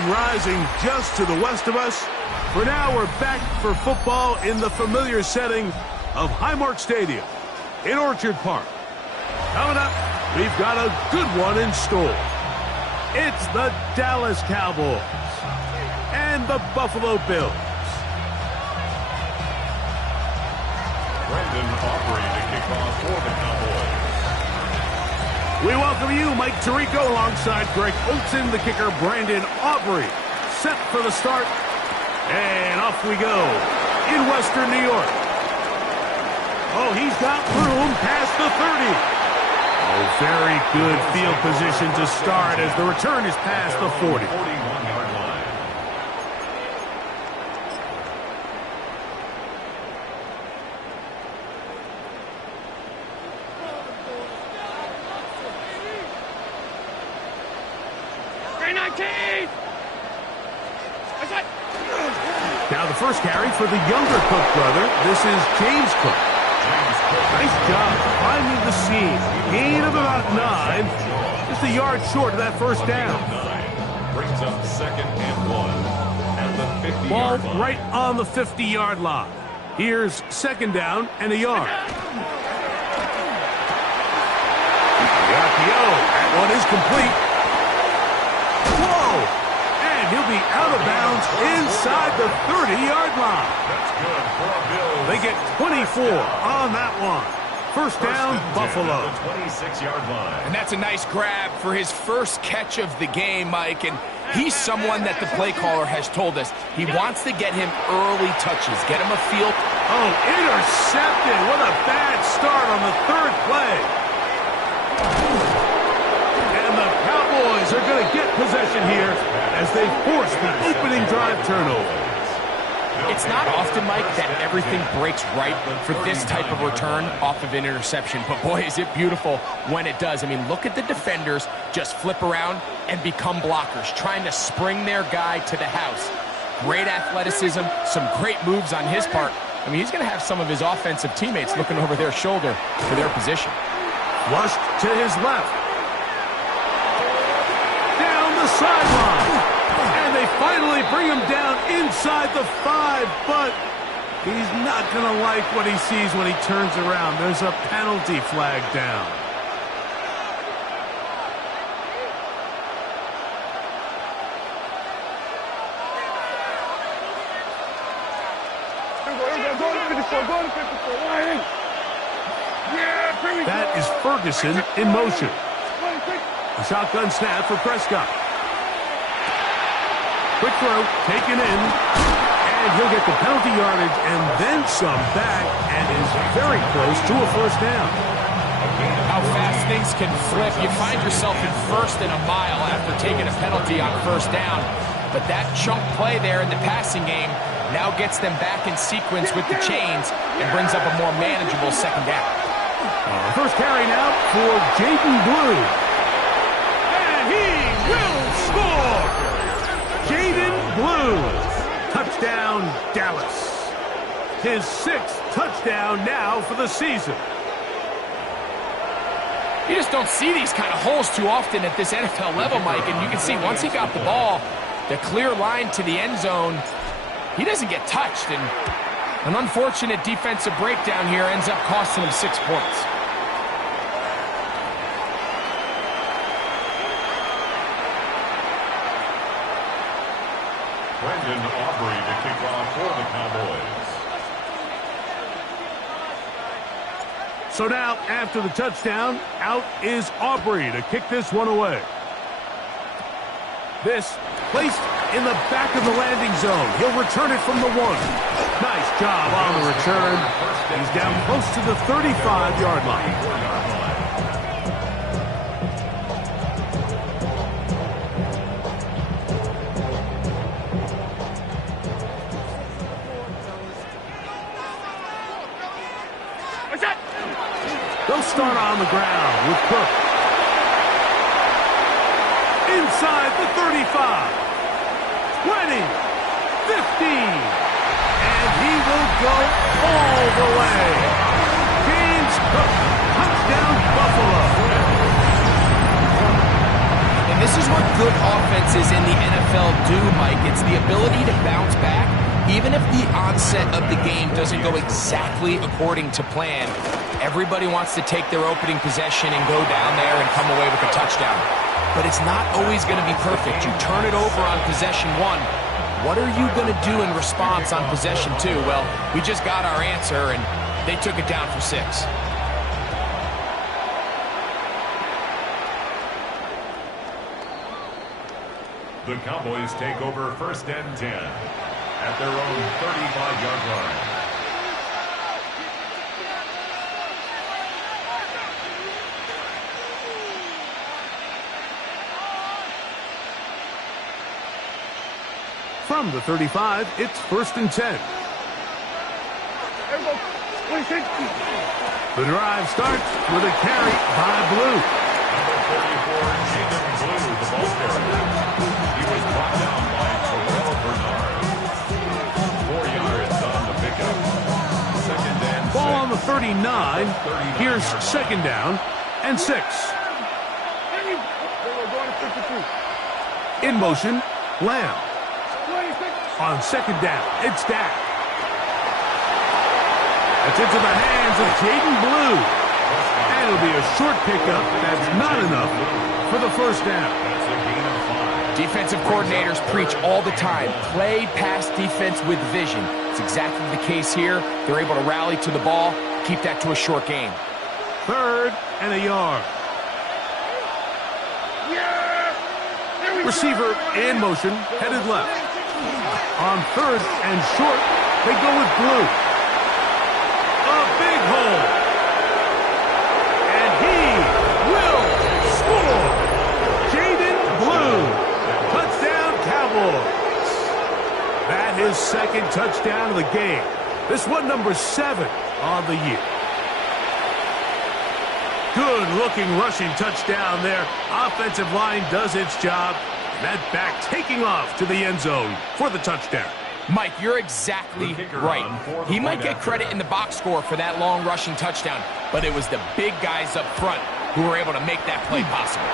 am rising just to the west of us. For now, we're back for football in the familiar setting of Highmark Stadium in Orchard Park. Coming up, we've got a good one in store. It's the Dallas Cowboys and the Buffalo Bills. Brandon Aubrey to kick off for the Cowboys. We welcome you, Mike Tirico, alongside Greg Olson, the kicker, Brandon Aubrey. Set for the start, and off we go in Western New York. Oh, he's got room past the 30. Oh, very good field position to start as the return is past the 40. 41-yard line. Now the first carry for the younger Cook brother. This is James Cook. Nice job finding the seam. Gain of about 9. Just a yard short of that first down. Brings up 2nd and 1 at the 50-yard Ball line. right on the 50-yard line. Here's 2nd down and a yard. The RPO. That one is complete. Whoa! And he'll be out of bounds inside the 30-yard line. That's good for Bills. They get 24 on that one. First down, Buffalo. At the 26-yard line. And that's a nice grab for his first catch of the game, Mike. And he's someone that the play caller has told us he wants to get him early touches, get him a feel. Oh, intercepted. What a bad start on the third play. And the Cowboys are going to get possession here as they force the opening drive turnover. It's not often, Mike, that everything breaks right for this type of return off of an interception. But, boy, is it beautiful when it does. I mean, look at the defenders just flip around and become blockers, trying to spring their guy to the house. Great athleticism, some great moves on his part. I mean, he's going to have some of his offensive teammates looking over their shoulder for their position. Flushed to his left. Down the sideline. And they finally bring him down inside the 5, but he's not going to like what he sees when he turns around. There's a penalty flag down. That is Ferguson in motion. A shotgun snap for Prescott. Quick throw, taken in, and he'll get the penalty yardage and then some back, and is very close to a first down. How fast things can flip. You find yourself in 1st and a mile after taking a penalty on first down. But that chunk play there in the passing game now gets them back in sequence with the chains and brings up a more manageable 2nd down. First carry now for Jaden Blue. And he will score! Jaden Blue. Touchdown, Dallas. His 6th touchdown now for the season. You just don't see these kind of holes too often at this NFL level, Mike. And you can see once he got the ball, the clear line to the end zone, he doesn't get touched. And an unfortunate defensive breakdown here ends up costing him 6 points. Brandon Aubrey to kick off for the Cowboys. So now, after the touchdown, out is Aubrey to kick this one away. This placed in the back of the landing zone. He'll return it from the 1. Nice job on the return. He's down close to the 35-yard line. They'll start on the ground with Cook. Inside the 35, 20, 15, and he will go all the way. James Cook, touchdown Buffalo. And this is what good offenses in the NFL do, Mike. It's the ability to bounce back, even if the onset of the game doesn't go exactly according to plan. Everybody wants to take their opening possession and go down there and come away with a touchdown. But it's not always going to be perfect. You turn it over on possession one. What are you going to do in response on possession two? Well, we just got our answer, and they took it down for 6. The Cowboys take over 1st and 10 at their own 35-yard line. From the 35, it's 1st and 10. The drive starts with a carry by Blue. Number 34, Jacob Blue, the ball carrier. He was brought down by Terrell Bernard. 4 yards on the pickup. 2nd and 6. Ball on the 39. Here's 2nd down and 6. In motion, Lamb. On 2nd down, it's Dak. It's into the hands of Jaden Blue. And it'll be a short pickup. That's not enough for the 1st down. That's a gain of 5. Defensive coordinators preach all the time, play pass defense with vision. It's exactly the case here. They're able to rally to the ball, keep that to a short gain. 3rd and a yard. Receiver in motion, headed left. On 3rd and short, they go with Blue. A big hole. And he will score. Jaden Blue. Touchdown, Cowboys. That is 2nd touchdown of the game. This one number 7 on the year. Good-looking rushing touchdown there. Offensive line does its job. That back taking off to the end zone for the touchdown. Mike, you're exactly right. He might get credit in the box score for that long rushing touchdown, but it was the big guys up front who were able to make that play possible.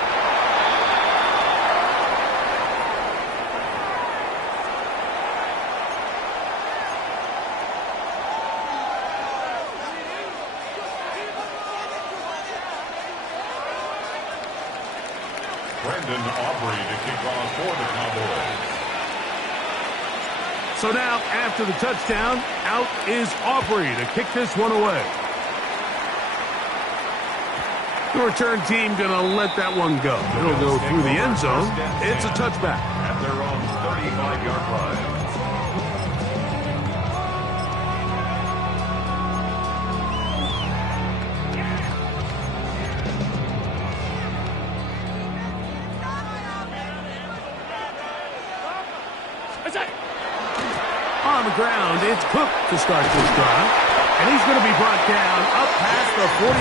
Brendan Aubrey to kick off for the Cowboys. So now, after the touchdown, out is Aubrey to kick this one away. The return team going to let that one go. It'll go through the end zone. It's a touchback. At their own 35-yard line. On the ground, it's Cook to start this drive. And he's going to be brought down up past the 45.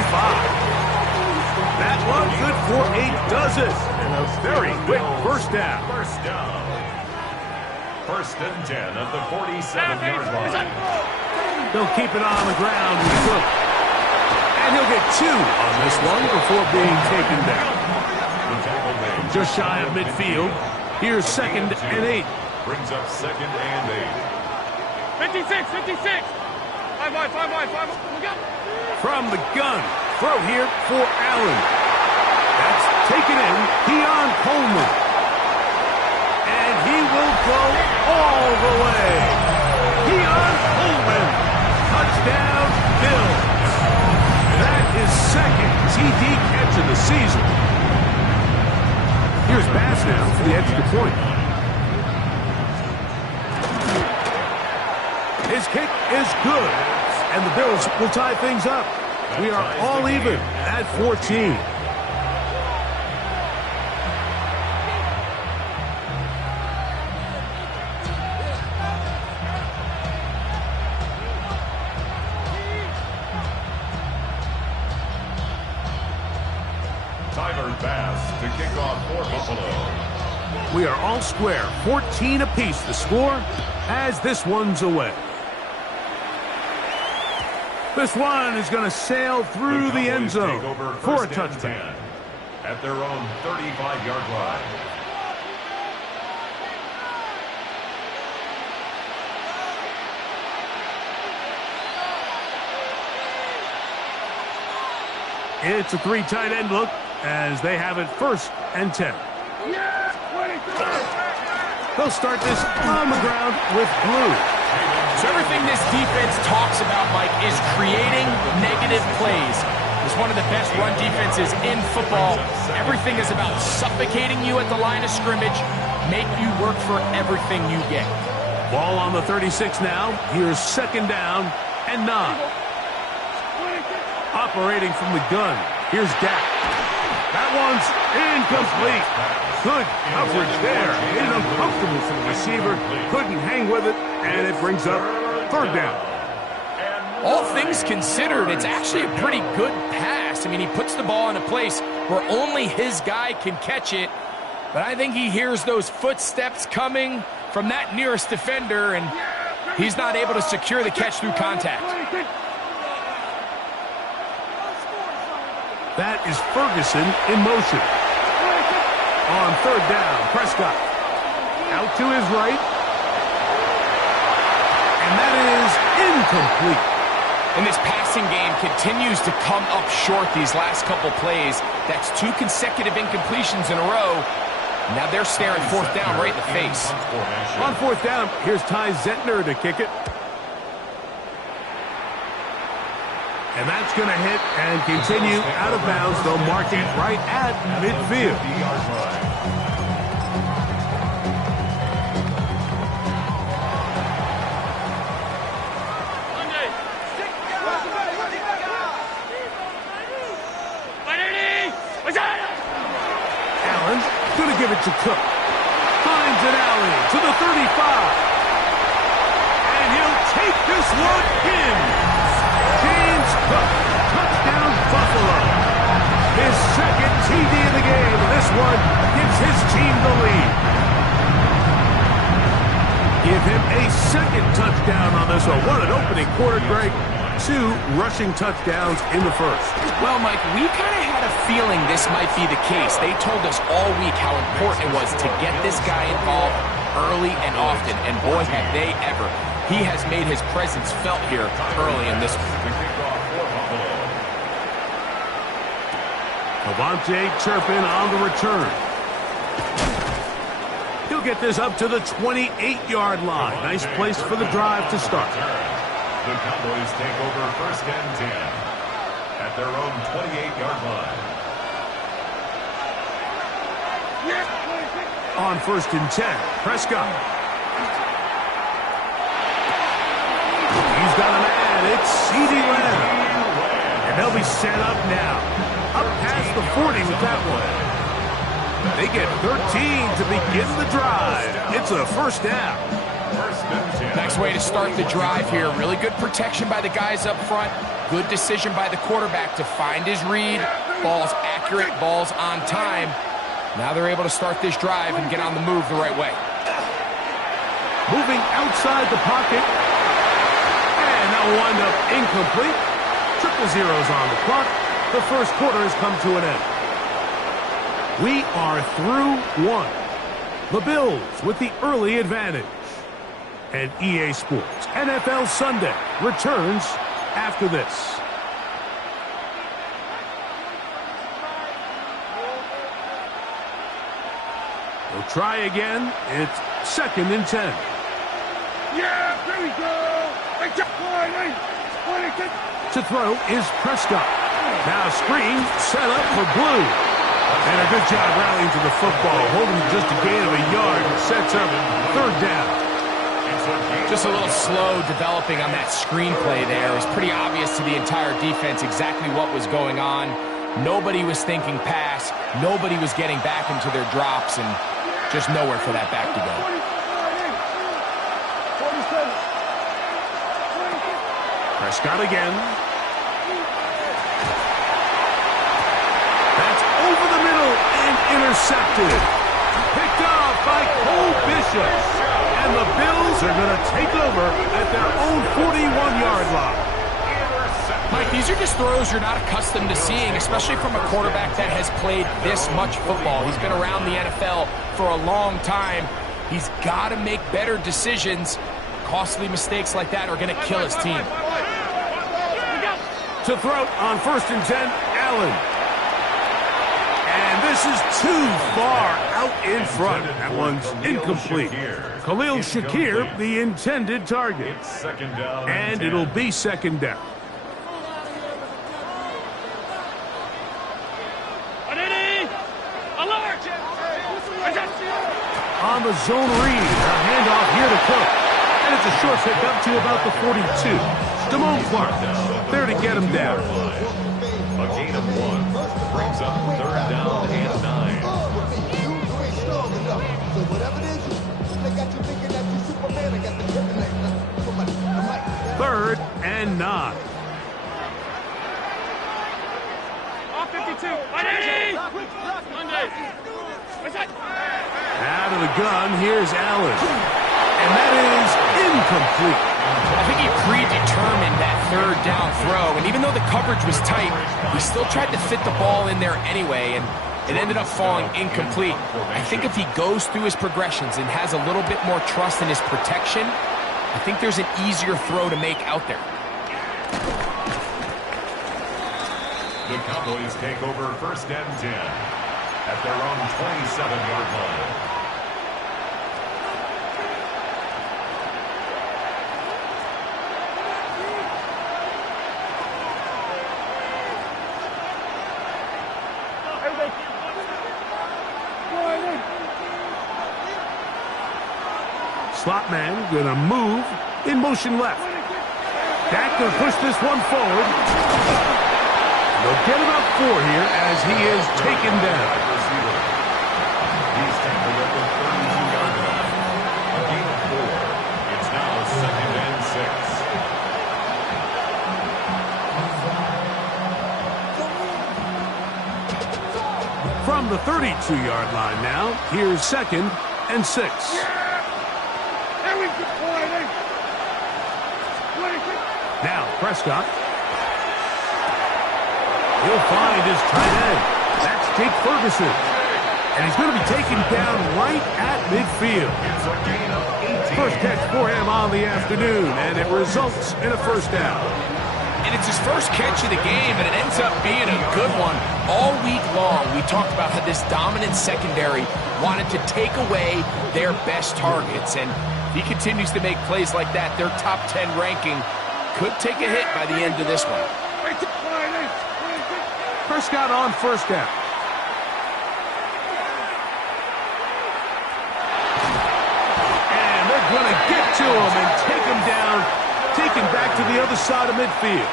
That one good for 8 does it. And a very quick first down. First down. 1st and 10 at the 47-yard line. They'll keep it on the ground with Cook. And he'll get 2 on this one before being taken down. Just shy of midfield. Here's 2nd and 8. Brings up 2nd and 8. 56, 56. 5 wide, 5 wide, 5 wide. We go. From the gun, throw here for Allen. That's taken in, Keon Coleman. And he will go all the way. Keon Coleman, touchdown Bills. That is 2nd TD catch of the season. Here's Bass now for the extra point. His kick is good, and the Bills will tie things up. We are all even at 14. Tyler Bass to kick off for Buffalo. We are all square, 14 apiece the score as this one's away. This one is going to sail through the end zone for a touchdown. at their own 35-yard line. It's a 3 tight end look as they have it 1st and 10. They'll start this on the ground with blue. So everything this defense talks about, Mike, is creating negative plays. It's one of the best run defenses in football. Everything is about suffocating you at the line of scrimmage, make you work for everything you get. Ball on the 36 now. Here's 2nd down and 9. Operating from the gun. Here's Dak. That one's incomplete. Good coverage there. Made it uncomfortable for the receiver. Couldn't hang with it, and it brings up 3rd down. All things considered, it's actually a pretty good pass. I mean, he puts the ball in a place where only his guy can catch it. But I think he hears those footsteps coming from that nearest defender, and he's not able to secure the catch through contact. That is Ferguson in motion. On 3rd down, Prescott. Out to his right. And that is incomplete. And this passing game continues to come up short these last couple plays. That's 2 consecutive incompletions in a row. Now they're staring 4th down right in the face. On 4th down, here's Ty Zentner to kick it. And that's going to hit and continue out of bounds. They'll mark it right at midfield. Allen going to give it to Cook. Finds an alley to the 35. And he'll take this one in. James Cook, touchdown Buffalo. His 2nd TD of the game. This one gives his team the lead. Give him a 2nd touchdown on this one. What an opening quarter, Greg. 2 rushing touchdowns in the 1st. Well, Mike, we kind of had a feeling this might be the case. They told us all week how important it was to get this guy involved early and often. And boy, have they ever. He has made his presence felt here early in this one. Avante Turpin on the return. He'll get this up to the 28-yard line. Nice place for the drive to start. The Cowboys take over 1st and 10 at their own 28-yard line. On 1st and 10, Prescott. He's got a man. It's CeeDee Lamb. And they'll be set up now. Up past the 40 with that one. They get 13 to begin the drive. It's a 1st down. Nice way to start the drive here. Really good protection by the guys up front. Good decision by the quarterback to find his read. Ball's accurate, ball's on time. Now they're able to start this drive and get on the move the right way. Moving outside the pocket. And that'll wind up incomplete. 0-0s on the clock. The 1st quarter has come to an end. We are through 1. The Bills with the early advantage. And EA Sports NFL Sunday returns after this. We'll try again. It's 2nd and 10. Yeah, there we go. To throw is Prescott. Now screen set up for Blue. And a good job rallying to the football. Holding just a gain of a yard. Sets up 3rd down. Just a little slow developing on that screenplay there. It was pretty obvious to the entire defense exactly what was going on. Nobody was thinking pass. Nobody was getting back into their drops, and just nowhere for that back to go. Prescott again. That's over the middle and intercepted. Picked off by Cole Bishop. And the Bills are going to take over at their own 41-yard line. Mike, these are just throws you're not accustomed to seeing, especially from a quarterback that has played this much football. He's been around the NFL for a long time. He's got to make better decisions. Costly mistakes like that are going to kill his team. To throw on 1st and 10, Allen. And this is too far out in front. That one's incomplete. Khalil Shakir, the intended target. And it'll be 2nd down. On the zone read, a handoff here to Cook. And it's a short pickup to about the 42. Damone Clark there to get him down. A gain of 1 brings up 3rd down and 9. 3rd and 9. Off 52. Out of the gun, here's Allen. And that is incomplete. I think he predetermined that 3rd down throw, and even though the coverage was tight, he still tried to fit the ball in there anyway, and it ended up falling incomplete. I think if he goes through his progressions and has a little bit more trust in his protection, I think there's an easier throw to make out there. The Cowboys take over 1st and 10 at their own 27-yard line. Slot man gonna move in motion left. Dak gonna push this one forward. They'll get about 4 here as he is taken down. He's tackled at the 32-yard line. A gain of 4. It's now 2nd and 6. From the 32-yard line now, here's 2nd and 6. Now Prescott. He'll find his tight end. That's Jake Ferguson. And he's going to be taken down right at midfield. It's a gain of 18. First catch for him on the afternoon, and it results in a 1st down. And it's his first catch of the game, and it ends up being a good one. All week long, we talked about how this dominant secondary wanted to take away their best targets. And if he continues to make plays like that, their top 10 ranking could take a hit by the end of this one. Prescott on 1st down. And they're going to get to him and take him down, take him back to the other side of midfield.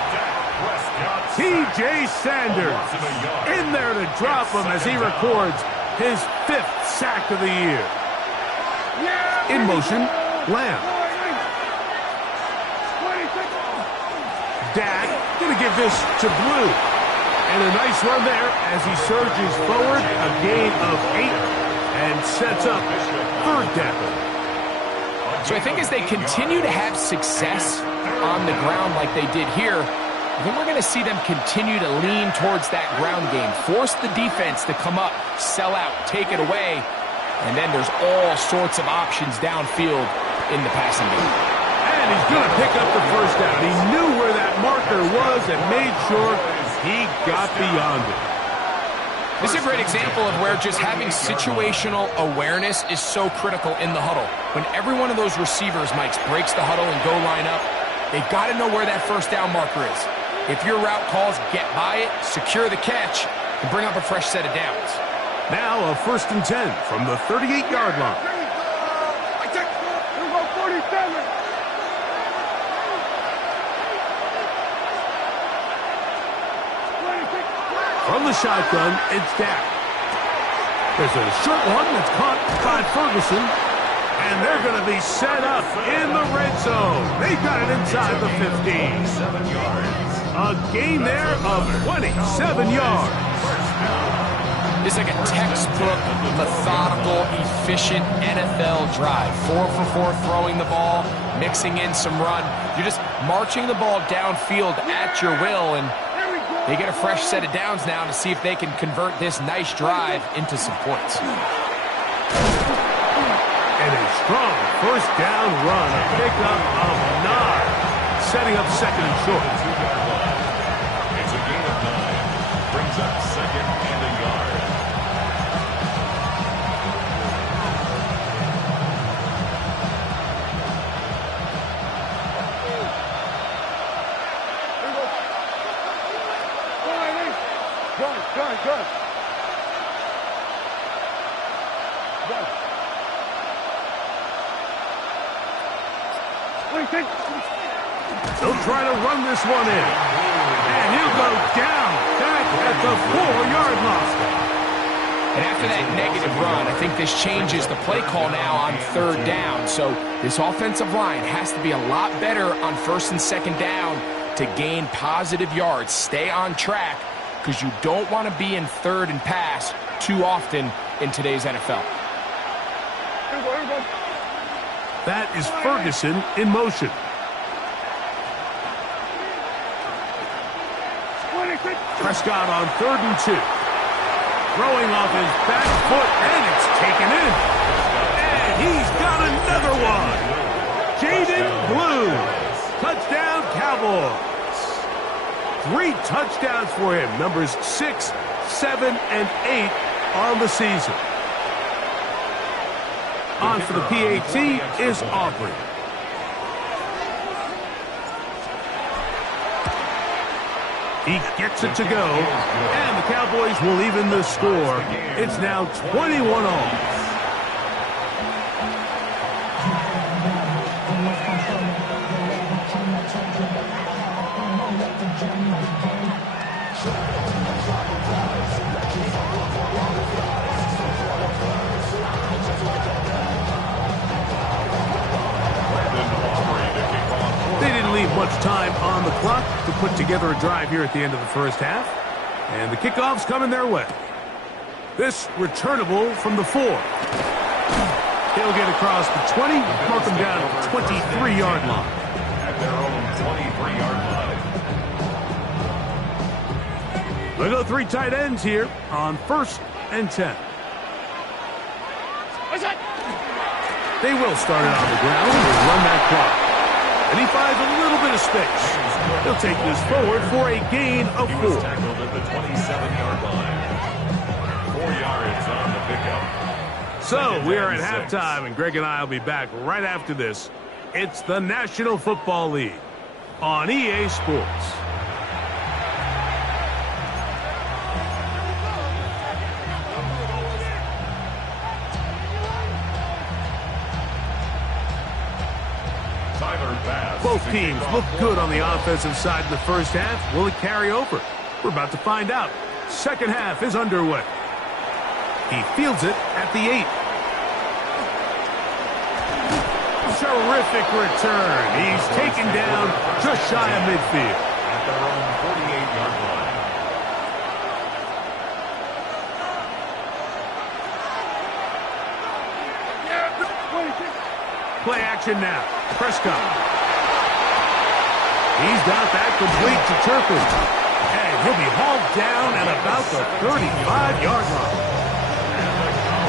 T.J. Sanders in there to drop him as he records his 5th sack of the year. In motion, Lamb. Dak going to give this to Blue. And a nice run there as he surges forward, a gain of 8, and sets up 3rd down. So I think as they continue to have success on the ground like they did here, I think we're going to see them continue to lean towards that ground game, force the defense to come up, sell out, take it away, and then there's all sorts of options downfield in the passing game. And he's going to pick up the 1st down. He knew where that marker was and made sure he got beyond it. This is a great example of where just having situational awareness is so critical in the huddle. When every one of those receivers, Mike, breaks the huddle and go line up, they've got to know where that 1st down marker is. If your route calls, get by it, secure the catch, and bring up a fresh set of downs. Now a 1st and 10 from the 38-yard line. From the shotgun, it's Dak. There's a short one that's caught by Ferguson, and they're going to be set up in the red zone. They got it inside the 15. 7 yards. A gain there of 27 yards. It's like a textbook, methodical, efficient NFL drive. 4 for 4 throwing the ball, mixing in some run. You're just marching the ball downfield at your will, and they get a fresh set of downs now to see if they can convert this nice drive into some points. And a strong first down run, a pickup of 9, setting up second and short. It's a gain of 9. Brings up second and a yard. Good. They'll try to run this one in. And he'll go down back at the 4-yard line. And after that negative run, I think this changes the play call now on 3rd down. So this offensive line has to be a lot better on 1st and 2nd down to gain positive yards. Stay on track, because you don't want to be in 3rd and pass too often in today's NFL. That is Ferguson in motion. Prescott on 3rd and 2. Throwing off his back foot, and it's taken in. And he's got another one. Jaden Blue. Touchdown, Cowboys. 3 touchdowns for him. Numbers 6, 7, and 8 on the season. On for the PAT is Aubrey. He gets it to go, and the Cowboys will even the score. It's now 21-all. Much time on the clock to put together a drive here at the end of the first half. And the kickoff's coming their way. This returnable from the 4. He'll get across the 20, mark him down at the 23-yard line. At their own 23-yard line. They'll go 3 tight ends here on 1st and 10. They will start it on the ground and run that clock. And he finds a little bit of space. He'll take this forward for a gain of 4. He was tackled at the 27-yard line. 4 yards on the pickup. So we are at halftime, and Greg and I will be back right after this. It's the National Football League on EA Sports. Both teams look good on the offensive side in the first half. Will it carry over? We're about to find out. Second half is underway. He fields it at the 8. Terrific return. He's taken down just shy of midfield. At their own 48-yard line. Play action now. Prescott. He's got that complete to Turpin. And he'll be hauled down at about the 35-yard line.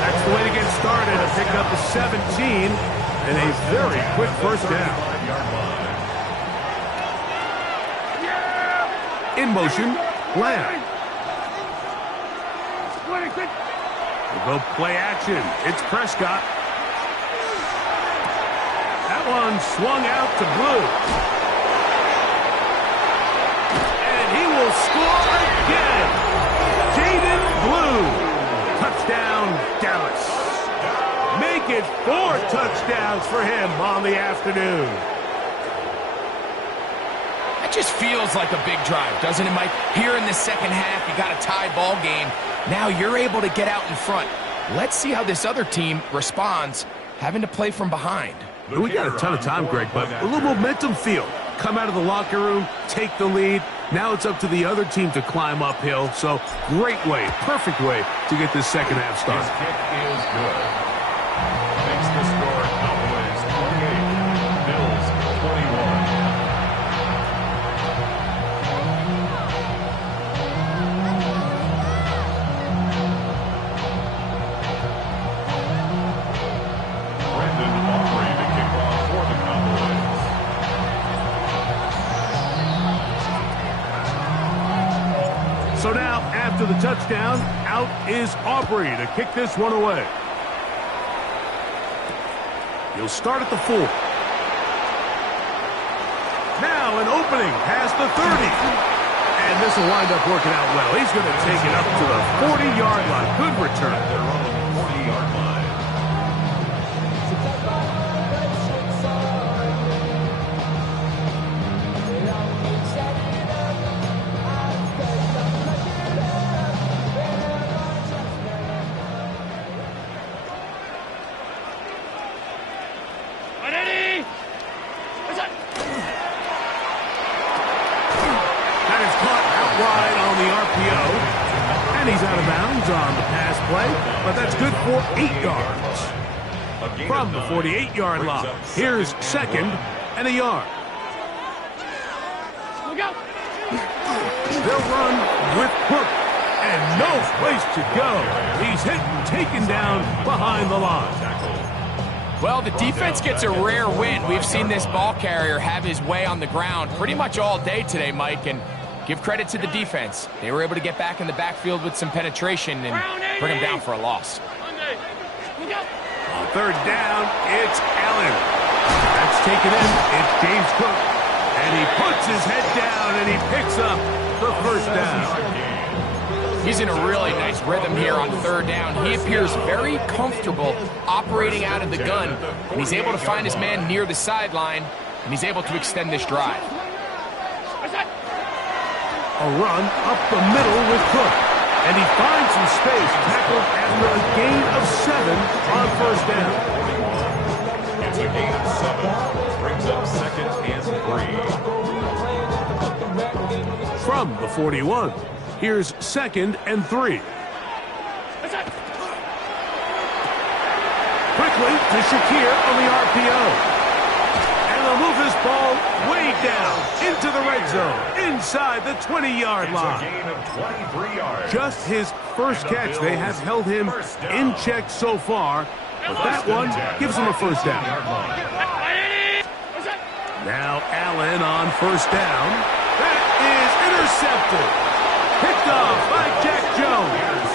That's the way to get started. A pickup of 17 and a very quick first down. In motion, Lamb. We'll go play action. It's Prescott. That one swung out to Blue. Score again. Jaden Blue. Touchdown, Dallas. Make it 4 touchdowns for him on the afternoon. That just feels like a big drive, doesn't it, Mike? Here in the second half, you got a tie ball game. Now you're able to get out in front. Let's see how this other team responds, having to play from behind. We got a ton of time, Greg, but a little momentum feel. Come out of the locker room, take the lead. Now it's up to the other team to climb uphill, so great way, perfect way to get this second half started. His kick is good. Makes the score Cowboys 28, Bills 21. So now, after the touchdown, out is Aubrey to kick this one away. He'll start at the 4. Now an opening past the 30. And this will wind up working out well. He's going to take it up to the 40-yard line. Good return. Their own 40-yard line. And he's out of bounds on the pass play, but that's good for 8 yards. From the 48-yard line, here's second and a yard. They'll run with Cook, and no place to go. He's hit and taken down behind the line. Well, the defense gets a rare win. We've seen this ball carrier have his way on the ground pretty much all day today, Mike, and give credit to the defense. They were able to get back in the backfield with some penetration and bring them down for a loss. On third down, it's Allen. That's taken in. It's James Cook. And he puts his head down and he picks up the first down. He's in a really nice rhythm here on third down. He appears very comfortable operating out of the gun, and he's able to find his man near the sideline, and he's able to extend this drive. A run up the middle with Cook. And he finds some space, tackled after a gain of 7 on first down. It's a gain of 7. Brings up second and 3. From the 41, here's second and 3. Quickly to Shakir on the RPO. They'll move this ball way down into the red zone, inside the 20-yard line. It's a gain of 23 yards. Just his first catch. They have held him in check so far, but that one gives him a first down. Now Allen on first down. That is intercepted. Picked off by Jack Jones.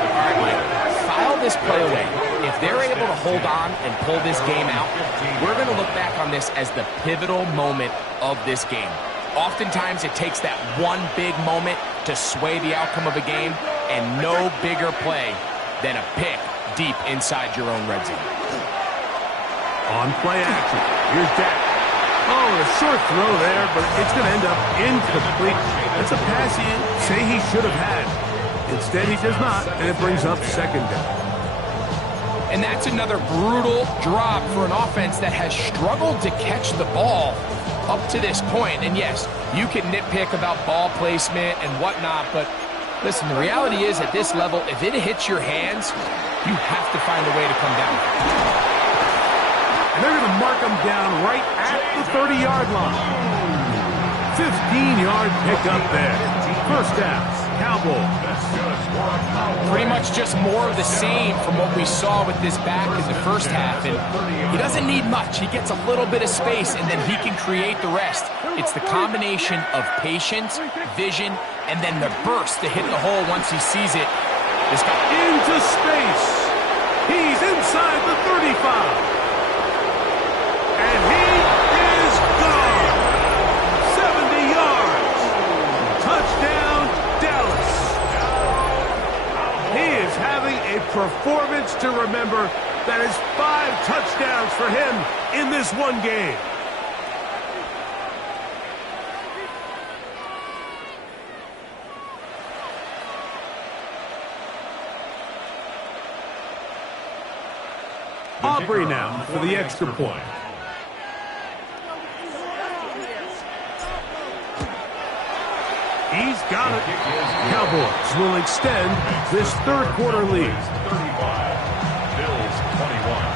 All right, Mike, file this play away. If they're able to hold on and pull this game out, we're going to look back on this as the pivotal moment of this game. Oftentimes, it takes that one big moment to sway the outcome of a game, and no bigger play than a pick deep inside your own red zone. On play action, here's Dak. Oh, a short throw there, but it's going to end up incomplete. That's a pass you say he should have had. Instead, he does not, and it brings up second down. And that's another brutal drop for an offense that has struggled to catch the ball up to this point. And yes, you can nitpick about ball placement and whatnot, but listen, the reality is at this level, if it hits your hands, you have to find a way to come down. And they're going to mark him down right at the 30-yard line. 15-yard pickup there. First down, Cowboys. Pretty much just more of the same from what we saw with this back in the first half. And he doesn't need much. He gets a little bit of space, and then he can create the rest. It's the combination of patience, vision, and then the burst to hit the hole once he sees it. This guy into space. He's inside the 35. And he is gone. 70 yards. Touchdown, Dallas. He is having a performance to remember. That is 5 touchdowns for him in this one game. Aubrey now for the extra point. He's got it. Cowboys will extend this third quarter lead. 35, Bills 21.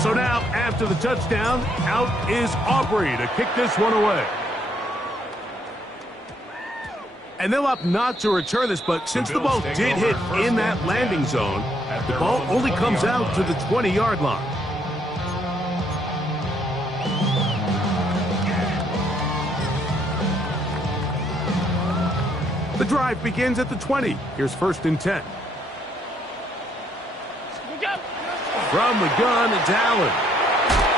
So now, after the touchdown, out is Aubrey to kick this one away. And they'll opt not to return this, but since the ball did hit in that landing zone, the ball only comes out to the 20-yard line. The drive begins at the 20. Here's 1st and 10. From the gun, it's Allen.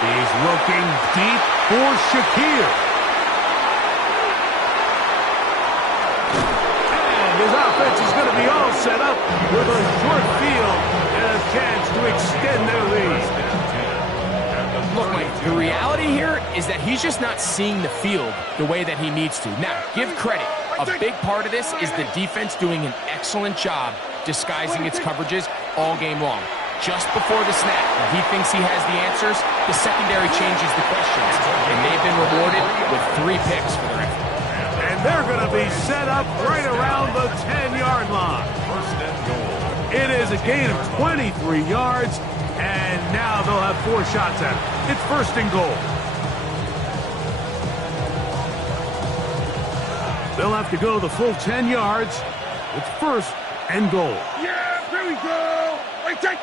He's looking deep for Shakir. And his offense is going to be all set up with a short field and a chance to extend their lead. Look, Mike, the reality here is that he's just not seeing the field the way that he needs to. Now, give credit. A big part of this is the defense doing an excellent job disguising its coverages all game long. Just before the snap, when he thinks he has the answers, the secondary changes the questions, and they've been rewarded with 3 picks for their effort. And they're going to be set up right around the 10-yard line. It is a gain of 23 yards, and now they'll have 4 shots at it. It's 1st and goal. They'll have to go the full 10 yards. It's 1st and goal. Yeah, here we go. Take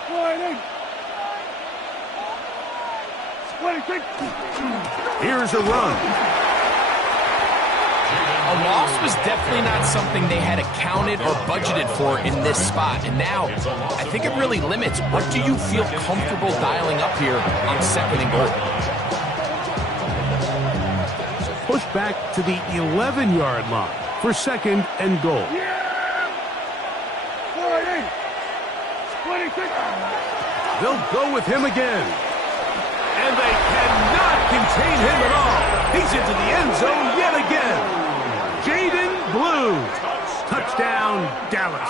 Here's a run. A loss was definitely not something they had accounted or budgeted for in this spot. And now, I think it really limits what do you feel comfortable dialing up here on 2nd and goal. Push back to the 11-yard line for 2nd and goal. They'll go with him again. And they cannot contain him at all. He's into the end zone yet again. Jaden Blue. Touchdown, Dallas.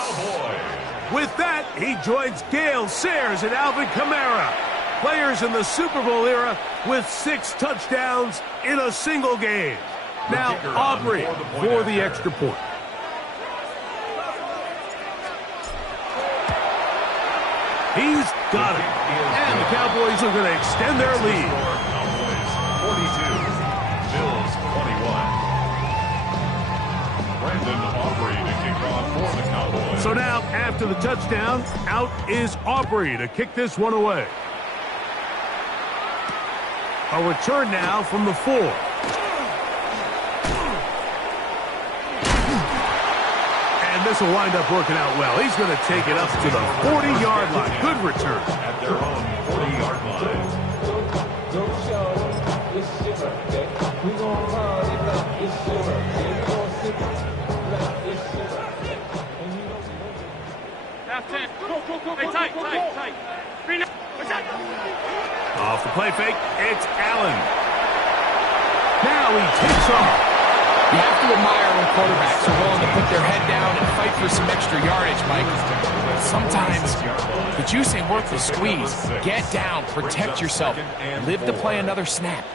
With that, he joins Gale Sayers and Alvin Kamara. Players in the Super Bowl era with 6 touchdowns in a single game. Now Aubrey for the extra point. He's got it. And the Cowboys are going to extend their lead. Cowboys 42, Bills 21. Brandon Aubrey to kick off for the Cowboys. So now, after the touchdown, out is Aubrey to kick this one away. A return now from the 4. And this will wind up working out well. He's going to take it up to the 40-yard line. Good return. At their own 40-yard line. Half 10. Go. Hey, tight. Off the play fake, it's Allen. Now he takes off. You have to admire when quarterbacks are willing to put their head down and fight for some extra yardage, Mike. Sometimes the juice ain't worth the squeeze. Get down, protect yourself, live to play another snap.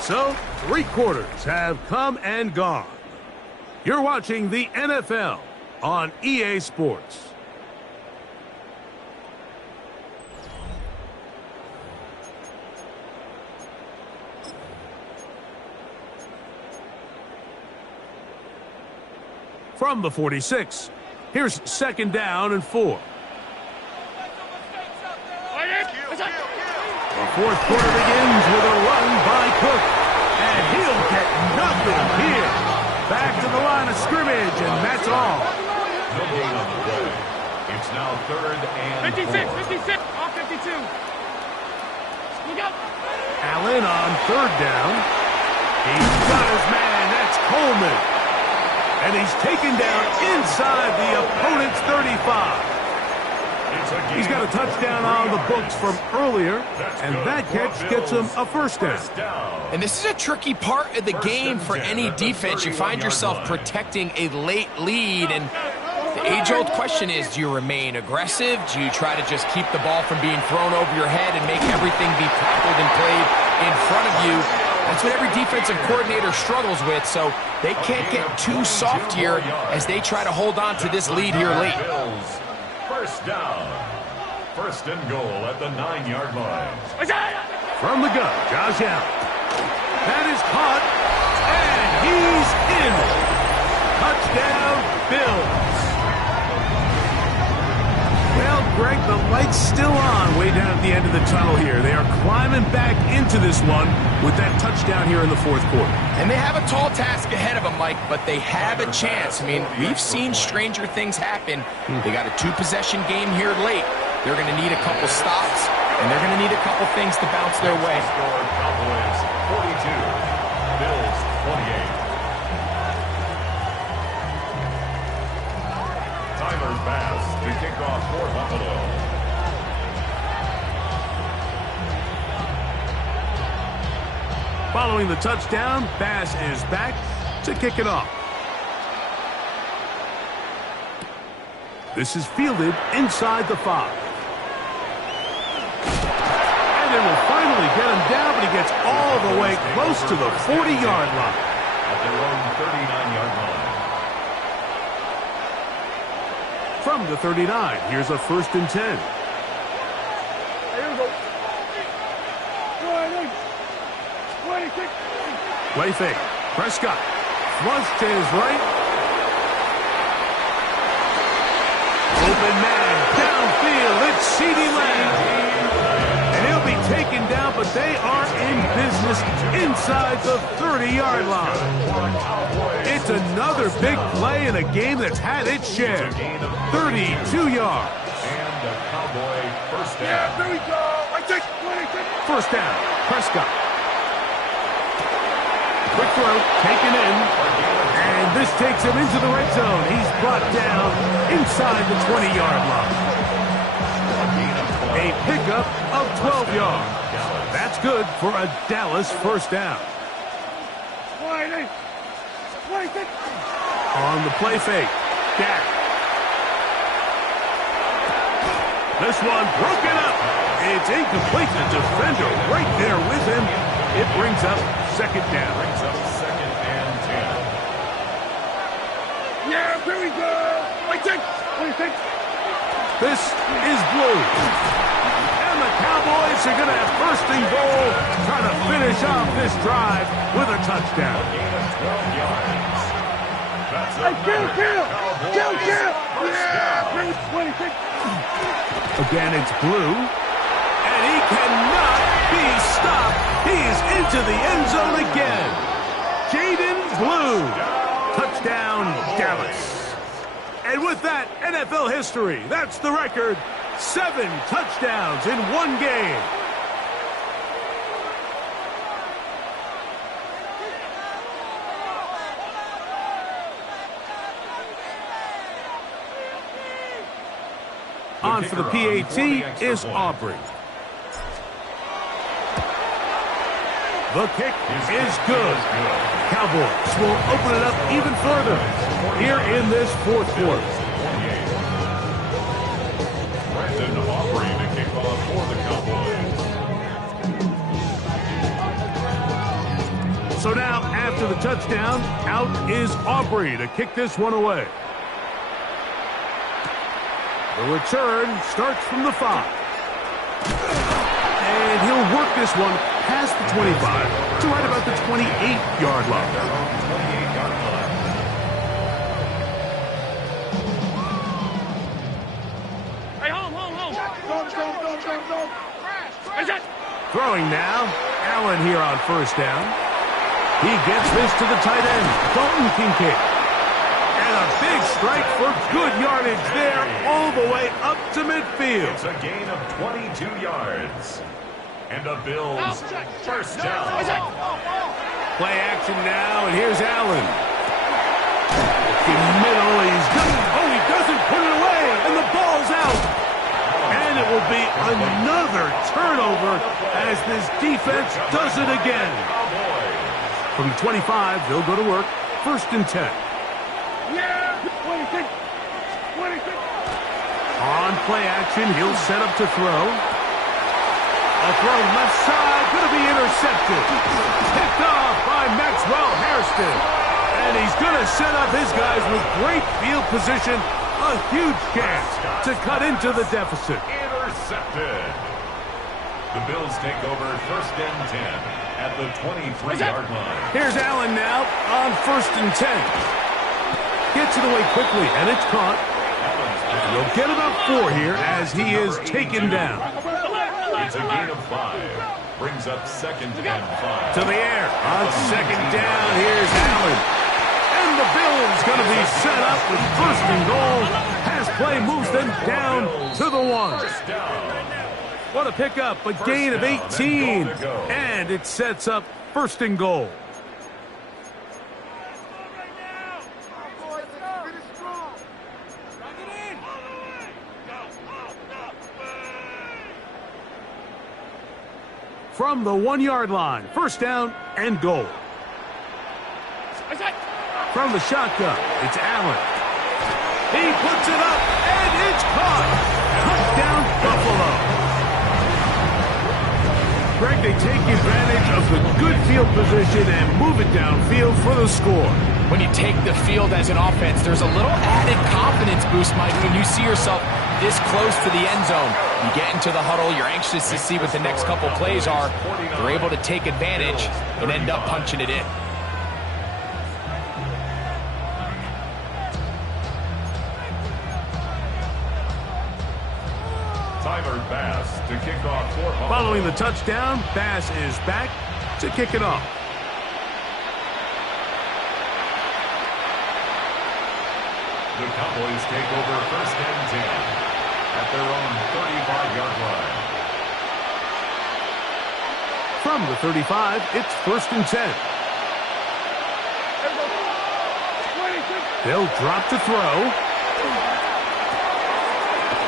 So, 3 quarters have come and gone. You're watching the NFL on EA Sports. From the 46, here's 2nd down and 4. The 4th quarter begins with a run by Cook, and he'll get nothing here. Back to the line of scrimmage, and that's all. No gain on the play. It's now 3rd and 56, off 52. Look out. Allen on 3rd down. He's got his man, that's Coleman. And he's taken down inside the opponent's 35. He's got a touchdown on the books from earlier, and that catch gets him a first down. And this is a tricky part of the game for any defense. You find yourself protecting a late lead, and the age-old question is, do you remain aggressive? Do you try to just keep the ball from being thrown over your head and make everything be tackled and played in front of you? That's what every defensive coordinator struggles with, so they can't get too soft here as they try to hold on to this lead here late. First down. First and goal at the 9-yard line. From the gun, Josh Allen. That is caught, and he's in. Touchdown, Bills. Well, Greg, the light's still on way down at the end of the tunnel here. They are climbing back into this one with that touchdown here in the fourth quarter. And they have a tall task ahead of them, Mike, but they have a chance. I mean, we've seen stranger things happen. They got a two-possession game here late. They're going to need a couple stops, and they're going to need a couple things to bounce their way. Cowboys 42, Bills 28. Tyler Bass to kick off for Buffalo. Following the touchdown, Bass is back to kick it off. This is fielded inside the 5. And they will finally get him down, but he gets all the way close to the 40-yard line. At their own 39-yard line. From the 39, here's a 1st and 10. Here we go. Play fake. Prescott. Flush to his right. Open man. Downfield. It's CeeDee Lamb. And he'll be taken down, but they are in business inside the 30-yard line. It's another big play in a game that's had its share. 32 yards. And the Cowboy first down. Yeah, there we go. First down. Prescott. Quick throw, taken in, and this takes him into the red zone. He's brought down inside the 20-yard line. A pickup of 12 yards. That's good for a Dallas first down. On the play fake, Dak. This one broken up. It's incomplete. The defender right there with him. It brings up second down. Brings up 2nd and 10. Yeah, here we go. This is blue. And the Cowboys are going to have first and goal, trying to finish off this drive with a touchdown. Gain of 12 yards. That's a Kill. Yeah, 26. Again, it's blue. And he cannot be stopped. He is into the end zone again. Jaden Blue. Touchdown, Dallas. And with that, NFL history. That's the record. 7 touchdowns in one game. On for the PAT is Aubrey. The kick is good. Cowboys will open it up even further here in this fourth quarter. Brandon Aubrey to kick off for the Cowboys. So now, after the touchdown, out is Aubrey to kick this one away. The return starts from the 5. And he'll work this one past the 25 to right about the 28-yard line. Hey, home. Throwing now, Allen here on first down. He gets this to the tight end, Dalton Kincaid. And a big strike for good yardage there all the way up to midfield. It's a gain of 22 yards. And the Bills first down. Play action now, and here's Allen. In the middle, he doesn't put it away, and the ball's out. another turnover as this defense does it again. From the 25, they'll go to work. 1st and 10. Yeah! 26! 26! On play action, he'll set up to throw. A throw left side, going to be intercepted. Picked off by Maxwell Hairston. And he's going to set up his guys with great field position. A huge chance to cut into the deficit. Intercepted. The Bills take over 1st and 10 at the 23-yard line. Here's Allen now on 1st and 10. Gets it away quickly, and it's caught. He'll get about 4 here as he is taken down. It's a gain of 5. Brings up 2nd and 5. To the air. On 2nd down, here's Allen. And the Bills going to be set up with 1st and goal. Pass play moves them down to the 1. What a pickup, a gain of 18. And it sets up 1st and goal. From the 1-yard line, 1st down and goal. From the shotgun, it's Allen. He puts it up, and it's caught. Touchdown, Buffalo. Greg, they take advantage of the good field position and move it downfield for the score. When you take the field as an offense, there's a little added confidence boost, Mike, when you see yourself this close to the end zone. You get into the huddle, you're anxious to see what the next couple plays are. You're able to take advantage and end up punching it in. Tyler Bass to kick off for Buffalo. Following the touchdown, Bass is back to kick it off. The Cowboys take over 1st and 10 at their own 35-yard line. From the 35, it's 1st and 10. They'll drop to throw.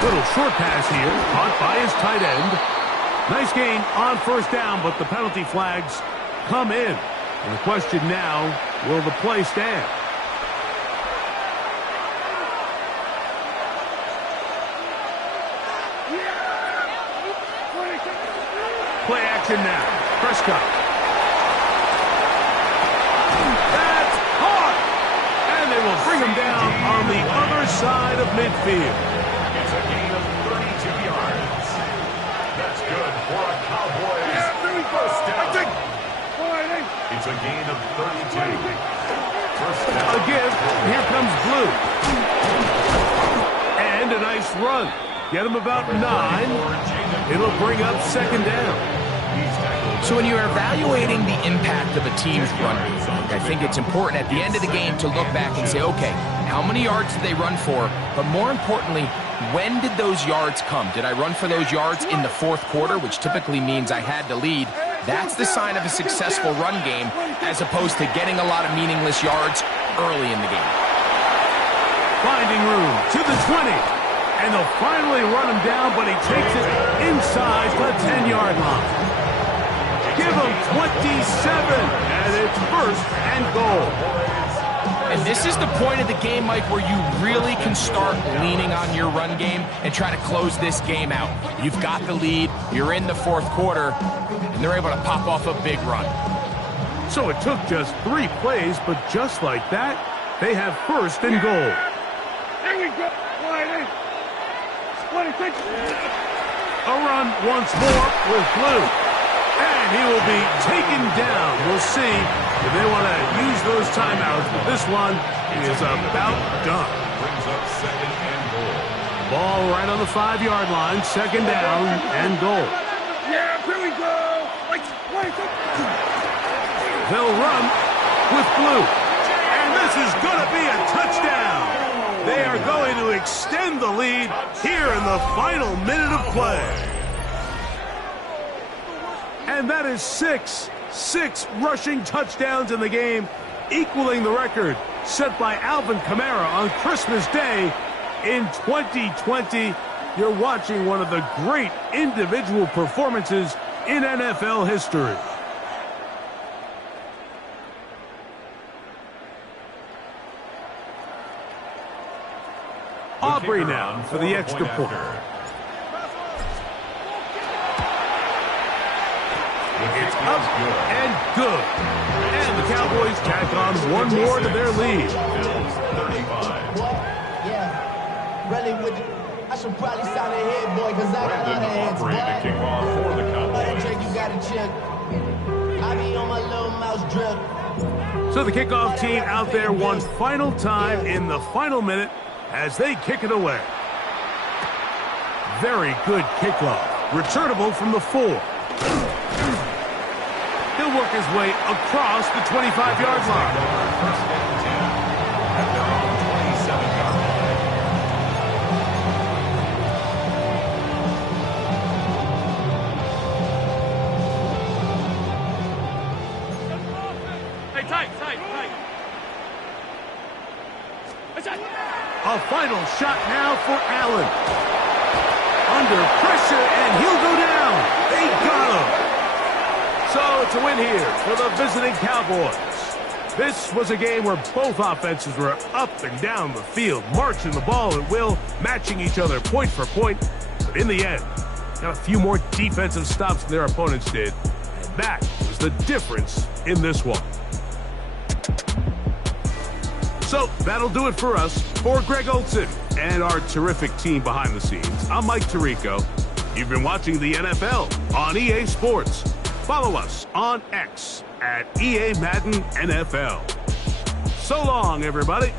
Little short pass here, caught by his tight end. Nice gain on 1st down, but the penalty flags come in. And the question now, will the play stand? Play action now. Prescott. That's caught! And they will bring him down on the other side of midfield. It's a gain of 32 yards. That's good for a Cowboys 1st down. It's a gain of 32. 1st down. A give. Here comes Blue. And a nice run. Get him about 9. It'll bring up 2nd down. So when you're evaluating the impact of a team's run game, I think it's important at the end of the game to look back and say, okay, how many yards did they run for? But more importantly, when did those yards come? Did I run for those yards in the 4th quarter, which typically means I had to lead? That's the sign of a successful run game, as opposed to getting a lot of meaningless yards early in the game. Finding room to the 20. And they'll finally run him down, but he takes it inside the 10-yard line. Give him 27, and it's 1st and goal. And this is the point of the game, Mike, where you really can start leaning on your run game and try to close this game out. You've got the lead, you're in the 4th quarter, and they're able to pop off a big run. So it took just 3 plays, but just like that, they have 1st and goal. Here we go. 26. A run once more with Blue. And he will be taken down. We'll see if they want to use those timeouts. But this one is about done. Brings up 2nd and goal. Ball right on the 5-yard line. 2nd down and goal. Yeah, here we go. Like 26. They'll run with Blue. And this is going to be a touchdown. They are going to extend the lead here in the final minute of play. And that is 6 rushing touchdowns in the game, equaling the record set by Alvin Kamara on Christmas Day in 2020. You're watching one of the great individual performances in NFL history. Aubrey now for the extra point. It's up and good. And the Cowboys tack on one more to their lead. 35. Yeah, really with it. I should probably sound a head boy because I got a lot of heads, boy. To kick off for the Cowboys. You got to check. I be on my little mouse drip. So the kickoff team out there one final time in the final minute as they kick it away. Very good kickoff. Returnable from the 4. He'll work his way across the 25-yard line. First and 10 at their own 27-yard line. Hey, tight. A final shot now for Allen. Under pressure, and he'll go down. They got him. So it's a win here for the visiting Cowboys. This was a game where both offenses were up and down the field, marching the ball at will, matching each other point for point. But in the end, got a few more defensive stops than their opponents did. And that was the difference in this one. So that'll do it for us. For Greg Olson and our terrific team behind the scenes, I'm Mike Tirico. You've been watching the NFL on EA Sports. Follow us on X at EA Madden NFL. So long, everybody.